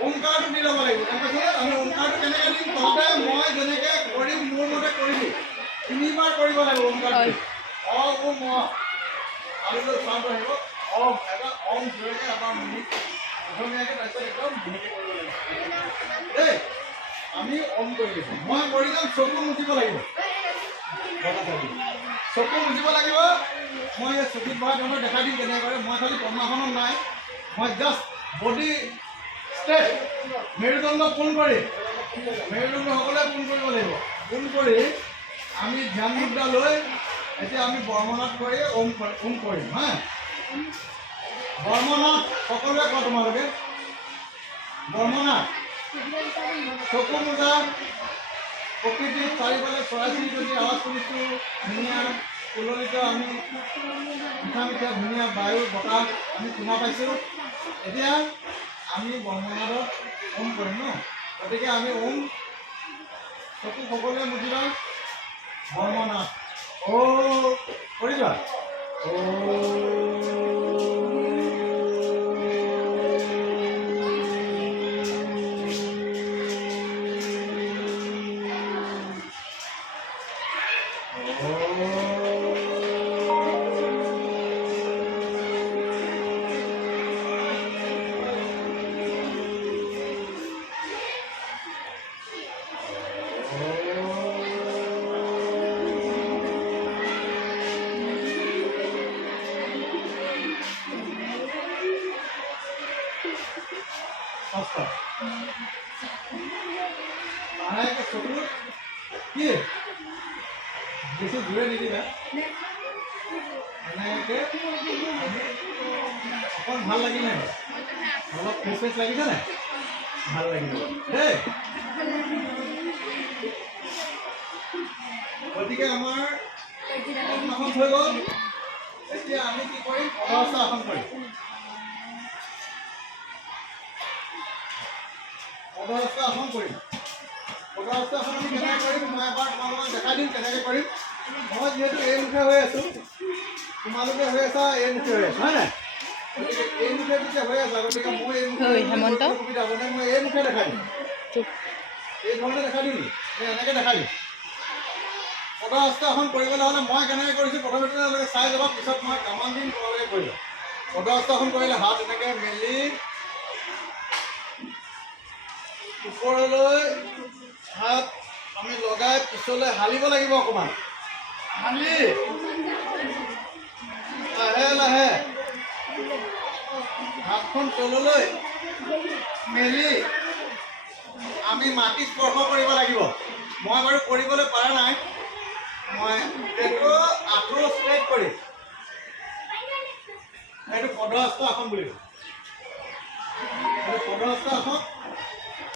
ওমকাৰটো দি ল'ব লাগিব। তাৰপিছত আমি ওমকাৰটো কেনেকৈ দিম? তহঁতে মই যেনেকৈ কৰিম মোৰ মতে কৰিবি। 3বাৰ কৰিব লাগিব ওমকাৰটো। অ ওম অ আৰু চাউণ্ড আহিব। অম এটা অম জোৰেকৈ এবাৰ মিহি প্ৰথমীয়াকৈ, তাৰপিছত একদম মিহিকৈ কৰিব লাগিব দেই। আমি অম কৰি দিছোঁ। মই কৰি যাম। চকু মুচিব লাগিব। চকু মুচিব লাগিব। মই এই চকুত বহাই তহঁতক দেখাই দিম কেনেকৈ কৰে। মই খালি পদ্মাসনত নাই, মই জাষ্ট বডি ষ্ট্ৰেট মেৰুদণ্ড পোন কৰি, মেৰুদণ্ড সকলোৱে পোন কৰিব লাগিব। পোন কৰি আমি ধ্যান মুদ্ৰা লৈ এতিয়া আমি বৰ্মনাথ কৰি ওম কৰিম। হা, বৰ্মনাথ সকলোৱে কোৱা তোমালোকে। বৰ্মনাথ। চকু মোজা। প্ৰকৃতিৰ চাৰিওফালে চৰাই চিৰিকটি আৱাজ শুনিছোঁ। ধুনীয়া কুললিত আমি মিঠা মিঠা ধুনীয়া বায়ু বতাহ আমি শুনা পাইছোঁ। এতিয়া আমি বৰ্মনাথত ওম কৰিম ন। গতিকে আমি ওম চকু সকলোৱে মুঠিবা। বৰ্মনাথ অ কৰিবা। লাহেকৈ চকু কি বেছি জোৰে নিদিবা। এনেকৈ অকণ ভাল লাগিল নাই? অলপ ফ্ৰেছ ফ্ৰেছ লাগিছে নাই? ভাল লাগিব দেই। গতিকে আমাৰ পদ্মাসন হৈ গ'ল। এতিয়া আমি কি কৰিম? পদহস্ত আসন কৰিম। পদহস্ত আসন কৰিম। পদহস্ত আসন আমি কেনেকৈ কৰিম মই এবাৰ তোমালোকক দেখাই দিম কেনেকৈ কৰিম। মই যিহেতু এই মুখে হৈ আছোঁ, তোমালোকে হৈ আছা এই মুখে হৈ আছোঁ, হয় নাই? গতিকে এই মুখে যেতিয়া হৈ আছা, গতিকে মই এই মুখে সুবিধা হ'ব নে? মই এই মুখে দেখাই দিম। এই ধৰণে দেখাই দিম নি? এনেকৈ দেখাই দিম। পদহস্ত আসন কৰিবলৈ হ'লে মই কেনেকৈ কৰিছোঁ প্ৰথমতে তোমালোকে চাই যাবা, পিছত মই কামান দিম তোমালোকে কৰিবা। পদহস্ত আসন কৰিলে হাত এনেকৈ মেলি ওপৰলৈ হাত আমি লগাই পিছলৈ হালিব লাগিব। অকণমান হালি লাহে লাহে হাতখন তললৈ মেলি আমি মাটি স্পৰ্শ কৰিব লাগিব। মই বাৰু কৰিবলৈ পৰা নাই। মই এইটো আঁঠু ষ্ট্ৰেট কৰিম। এইটো পদহস্ত আসন বুলি কয়। এইটো পদহস্ত আসন।